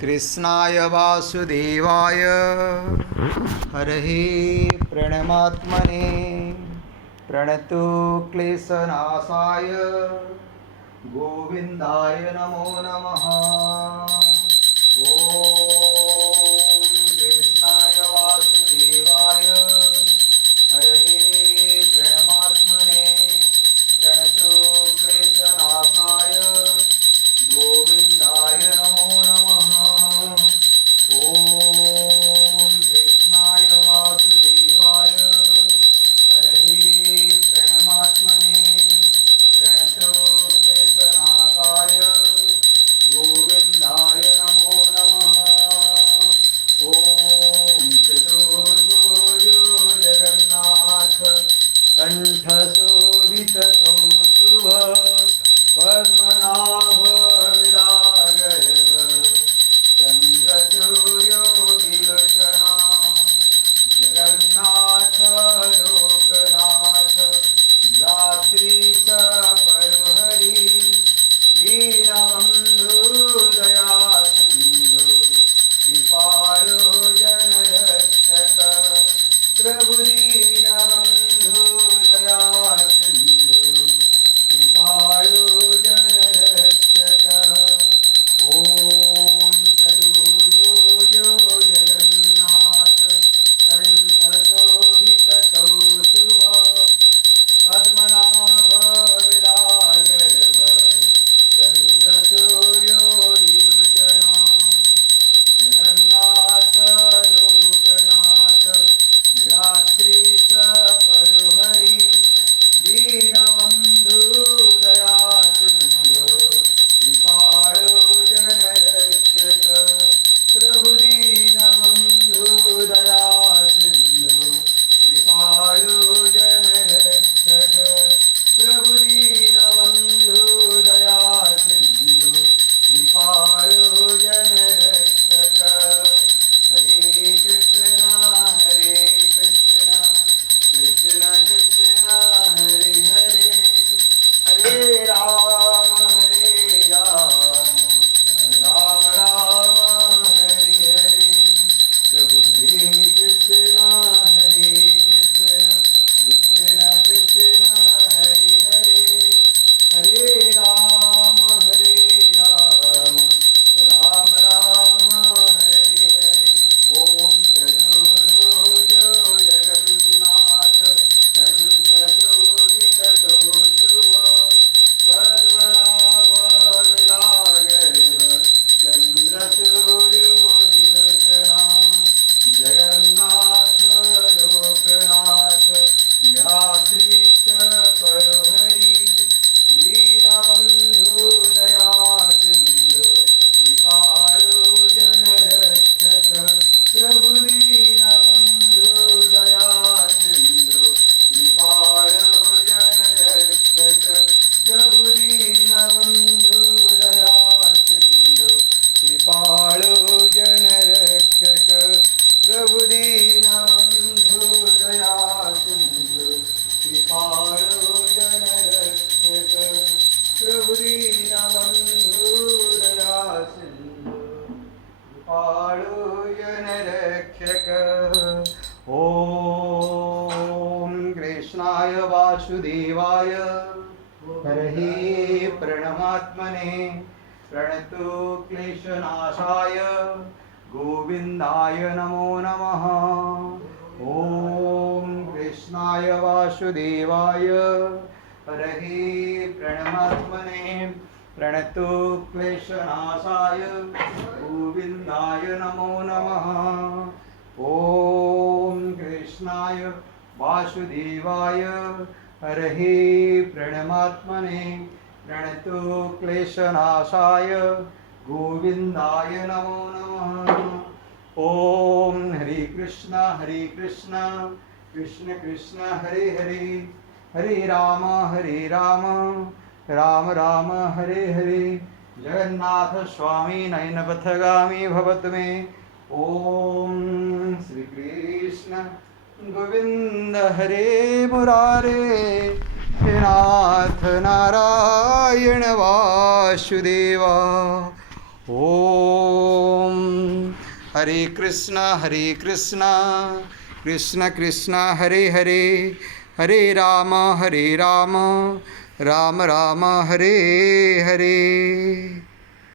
कृष्णाय वासुदेवाय हरहि प्रणमात्मने प्रणतो क्लेशनाशाय गोविन्दाय नमो नमः। ॐ कृष्णाय वासुदेवाय हरहि प्रणमात्मने प्रणतो क्लेशनाशाय गोविन्दाय नमो नमः। ॐ कृष्णाय वासुदेवाय हरहि प्रणमात्मने प्रणतो क्लेशनाशाय गोविन्दाय नमो नमः। ॐ चतुर्भुजो जगन्नाथ कण्ठशोभितकौस्तुभ पद्मनाभ विरागर्भ चन्द्रसूर्यो विलोचना जगन्नाथ लोकनाथ निराद्रीश परुहरि दीनबन्धु दया सिन्धु कृपालो जनरक्षक प्रभु दीनबन्धु दया सिन्धु कृपालो जनरक्षक। ॐ चतुर्भुजो जगन्नाथ कण्ठशोभितकौस्तुभ पद्मनाभ विरागर्भ चन्द्रसूर्यो विलोचना जगन्नाथ लोकनाथ निराद्रीश परुहरि दीनबन्धु दया सिन्धु कृपालो जनरक्षक प्रभु दीनबन्धु दया सिन्धु कृपालो जनरक्षक प्रभु दीनबन्धु दया सिन्धु कृपालो जनरक्षक। हरे कृष्ण कृष्ण कृष्ण हरे हरे हरे राम राम राम हरे हरे। प्रभु हरे कृष्ण कृष्ण कृष्ण हरे हरे हरे राम राम राम हरे हरे। ॐ चतुर्भुजो जगन्नाथ कण्ठशोभितकौस्तुभ पद्मनाभ विरागर्भ चन्द्रसूर्यो विलोचना जगन्नाथ लोकनाथ निराद्रीश परुहरि दीनबन्धु दया सिन्धु कृपालो जनरक्षक प्रभु दीनबन्धु दया सिन्धु कृपालो जनरक्षक प्रभु दीनबन्धु दया सिन्धु कृपालो जनरक्षक प्रभु दीनबन्धु दया सिन्धु कृपालो जनरक्षक प्रभु दीनबन्धु दया सिन्धु कृपालो जनरक्षक। ॐ कृष्णाय वासुदेवाय हरहि प्रणमात्मने प्रणतो क्लेशनाशाय गोविन्दाय नमो नमः। ॐ कृष्णाय वासुदेवाय हरहि प्रणमात्मने प्रणतो क्लेशनाशाय गोविन्दाय नमो नमः। ॐ कृष्णाय वासुदेवाय हरहि प्रणमात्मने प्रणतो क्लेशनाशाय गोविन्दाय नमो नमः। ॐ हरे कृष्ण कृष्ण कृष्ण हरे हरे हरे राम राम राम हरे हरे। जगन्नाथ स्वामी नयनपथगामी भवतु मे। ॐ श्री कृष्ण गोविंद हरे मुरारे हे नाथ नारायण वासुदेवा। ओम हरे कृष्णा कृष्ण कृष्ण हरे हरे, हरे राम राम राम हरे हरे।